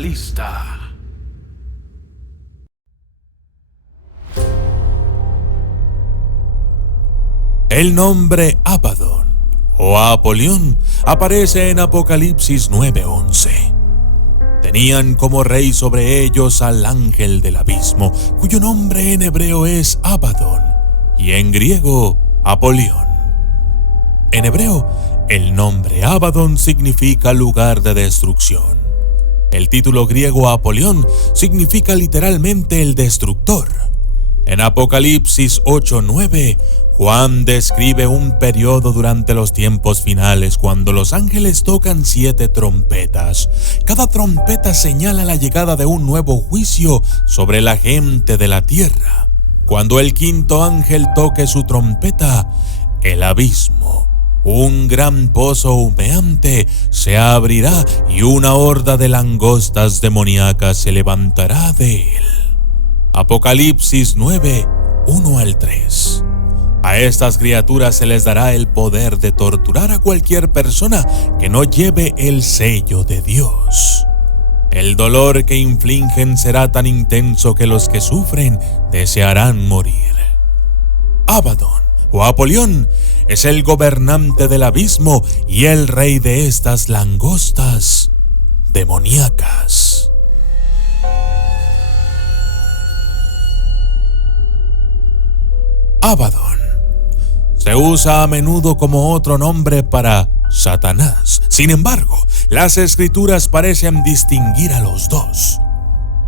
Mentalista. El nombre Abaddon o Apolión aparece en Apocalipsis 9:11. Tenían como rey sobre ellos al ángel del abismo, cuyo nombre en hebreo es Abaddon y en griego Apolión. En hebreo, el nombre Abaddon significa lugar de destrucción. El título griego Apolión significa literalmente el destructor. En Apocalipsis 8:9, Juan describe un periodo durante los tiempos finales cuando los ángeles tocan 7 trompetas. Cada trompeta señala la llegada de un nuevo juicio sobre la gente de la tierra. Cuando el quinto ángel toque su trompeta, el abismo, un gran pozo humeante, se abrirá y una horda de langostas demoníacas se levantará de él. Apocalipsis 9, 1 al 3. A estas criaturas se les dará el poder de torturar a cualquier persona que no lleve el sello de Dios. El dolor que infligen será tan intenso que los que sufren desearán morir. Abaddon o Apolión es el gobernante del abismo y el rey de estas langostas demoníacas. Abaddon se usa a menudo como otro nombre para Satanás. Sin embargo, las escrituras parecen distinguir a los dos.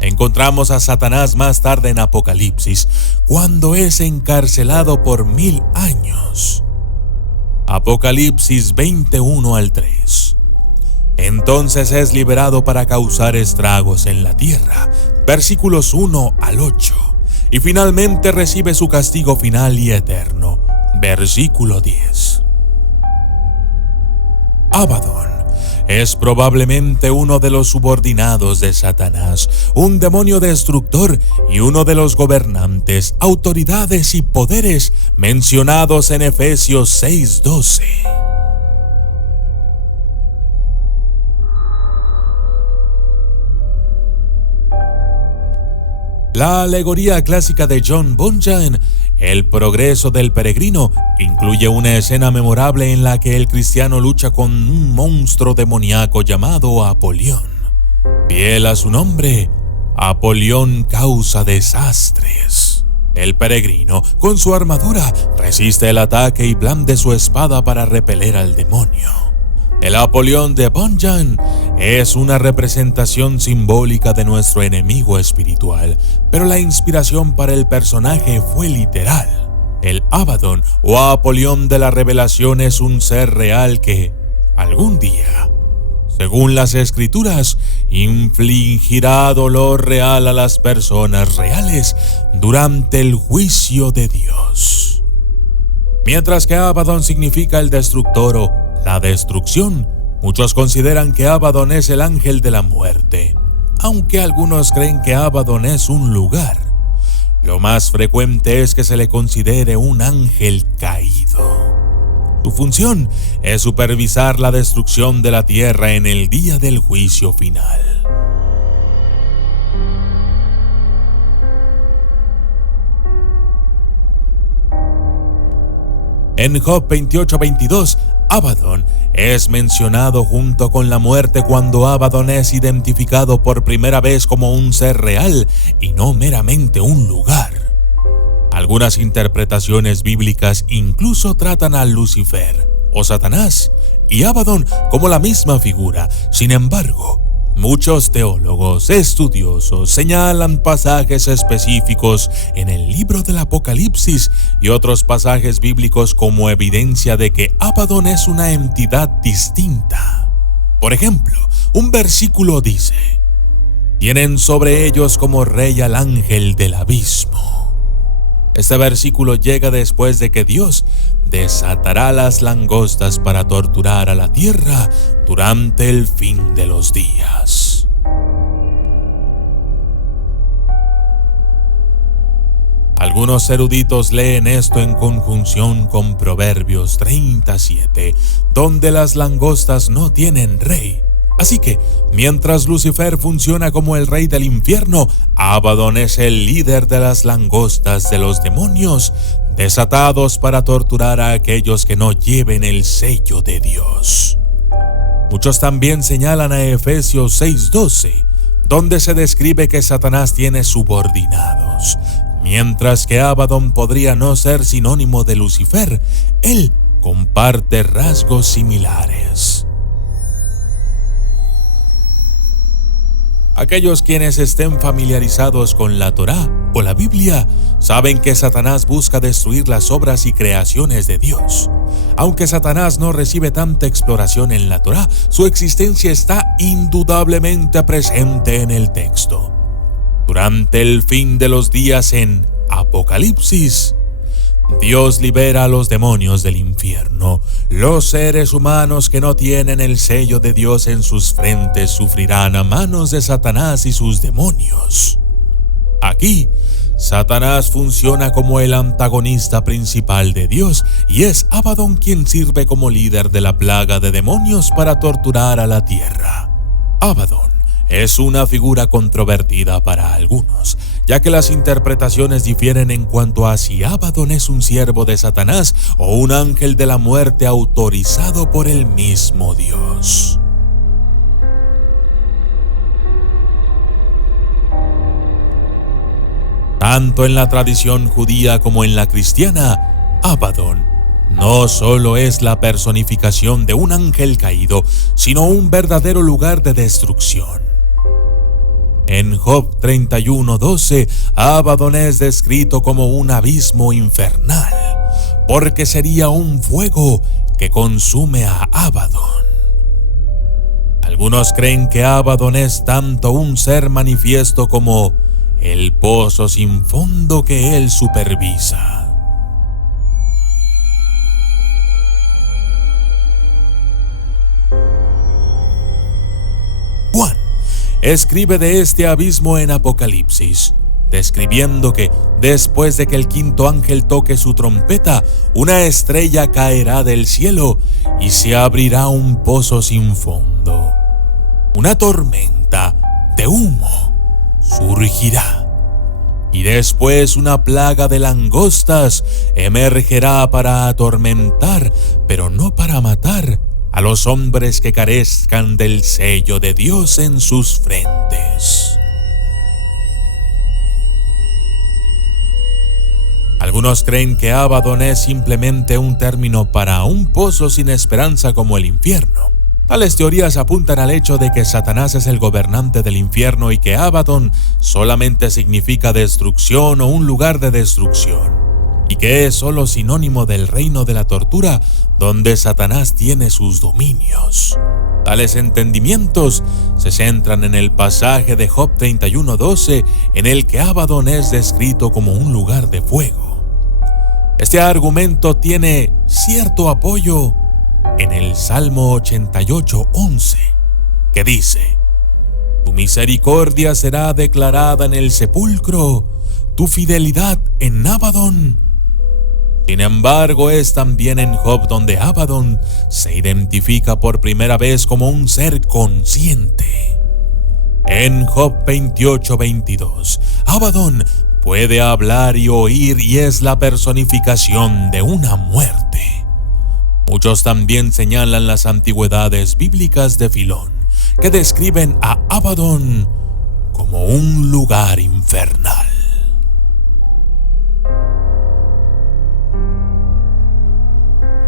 Encontramos a Satanás más tarde en Apocalipsis, cuando es encarcelado por 1000 años. Apocalipsis 21 al 3. Entonces es liberado para causar estragos en la tierra. Versículos 1 al 8. Y finalmente recibe su castigo final y eterno. Versículo 10. Abaddon es probablemente uno de los subordinados de Satanás, un demonio destructor y uno de los gobernantes, autoridades y poderes mencionados en Efesios 6:12. La alegoría clásica de John Bunyan, El progreso del peregrino, incluye una escena memorable en la que el cristiano lucha con un monstruo demoníaco llamado Apolión. Fiel a su nombre, Apolión causa desastres. El peregrino, con su armadura, resiste el ataque y blande su espada para repeler al demonio. El Apolión de Bunyan es una representación simbólica de nuestro enemigo espiritual, pero la inspiración para el personaje fue literal. El Abaddon o Apolión de la Revelación es un ser real que, algún día, según las escrituras, infligirá dolor real a las personas reales durante el juicio de Dios. Mientras que Abaddon significa el destructor o la destrucción, muchos consideran que Abaddon es el ángel de la muerte, aunque algunos creen que Abaddon es un lugar. Lo más frecuente es que se le considere un ángel caído. Su función es supervisar la destrucción de la tierra en el día del juicio final. En Job 28:22, Abaddon es mencionado junto con la muerte cuando Abaddon es identificado por primera vez como un ser real y no meramente un lugar. Algunas interpretaciones bíblicas incluso tratan a Lucifer o Satanás y Abaddon como la misma figura. Sin embargo, muchos teólogos estudiosos señalan pasajes específicos en el libro del Apocalipsis y otros pasajes bíblicos como evidencia de que Abaddon es una entidad distinta. Por ejemplo, un versículo dice: "Tienen sobre ellos como rey al ángel del abismo". Este versículo llega después de que Dios desatará las langostas para torturar a la tierra durante el fin de los días. Algunos eruditos leen esto en conjunción con Proverbios 37, donde las langostas no tienen rey, Así que, mientras Lucifer funciona como el rey del infierno, Abaddon es el líder de las langostas de los demonios, desatados para torturar a aquellos que no lleven el sello de Dios. Muchos también señalan a Efesios 6:12, donde se describe que Satanás tiene subordinados. Mientras que Abaddon podría no ser sinónimo de Lucifer, él comparte rasgos similares. Aquellos quienes estén familiarizados con la Torá o la Biblia saben que Satanás busca destruir las obras y creaciones de Dios. Aunque Satanás no recibe tanta exploración en la Torá, su existencia está indudablemente presente en el texto. Durante el fin de los días en Apocalipsis, Dios libera a los demonios del infierno. Los seres humanos que no tienen el sello de Dios en sus frentes sufrirán a manos de Satanás y sus demonios. Aquí, Satanás funciona como el antagonista principal de Dios y es Abaddon quien sirve como líder de la plaga de demonios para torturar a la tierra. Abaddon es una figura controvertida para algunos, ya que las interpretaciones difieren en cuanto a si Abaddon es un siervo de Satanás o un ángel de la muerte autorizado por el mismo Dios. Tanto en la tradición judía como en la cristiana, Abaddon no solo es la personificación de un ángel caído, sino un verdadero lugar de destrucción. En Job 31:12, Abaddon es descrito como un abismo infernal, porque sería un fuego que consume a Abaddon. Algunos creen que Abaddon es tanto un ser manifiesto como el pozo sin fondo que él supervisa. Juan escribe de este abismo en Apocalipsis, describiendo que después de que el quinto ángel toque su trompeta, una estrella caerá del cielo y se abrirá un pozo sin fondo. Una tormenta de humo surgirá, y después una plaga de langostas emergerá para atormentar, pero no para matar, a los hombres que carezcan del sello de Dios en sus frentes. Algunos creen que Abaddon es simplemente un término para un pozo sin esperanza como el infierno. Tales teorías apuntan al hecho de que Satanás es el gobernante del infierno y que Abaddon solamente significa destrucción o un lugar de destrucción, y que es solo sinónimo del reino de la tortura donde Satanás tiene sus dominios. Tales entendimientos se centran en el pasaje de Job 31:12, en el que Abaddon es descrito como un lugar de fuego. Este argumento tiene cierto apoyo en el Salmo 88:11, que dice: Tu misericordia será declarada en el sepulcro, tu fidelidad en Abaddon. Sin embargo, es también en Job donde Abaddon se identifica por primera vez como un ser consciente. En Job 28:22, Abaddon puede hablar y oír y es la personificación de una muerte. Muchos también señalan las antigüedades bíblicas de Filón, que describen a Abaddon como un lugar infernal.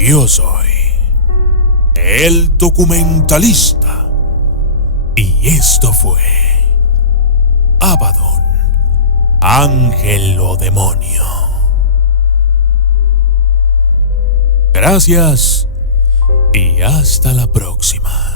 Yo soy el documentalista y esto fue Abaddon, ángel o demonio. Gracias y hasta la próxima.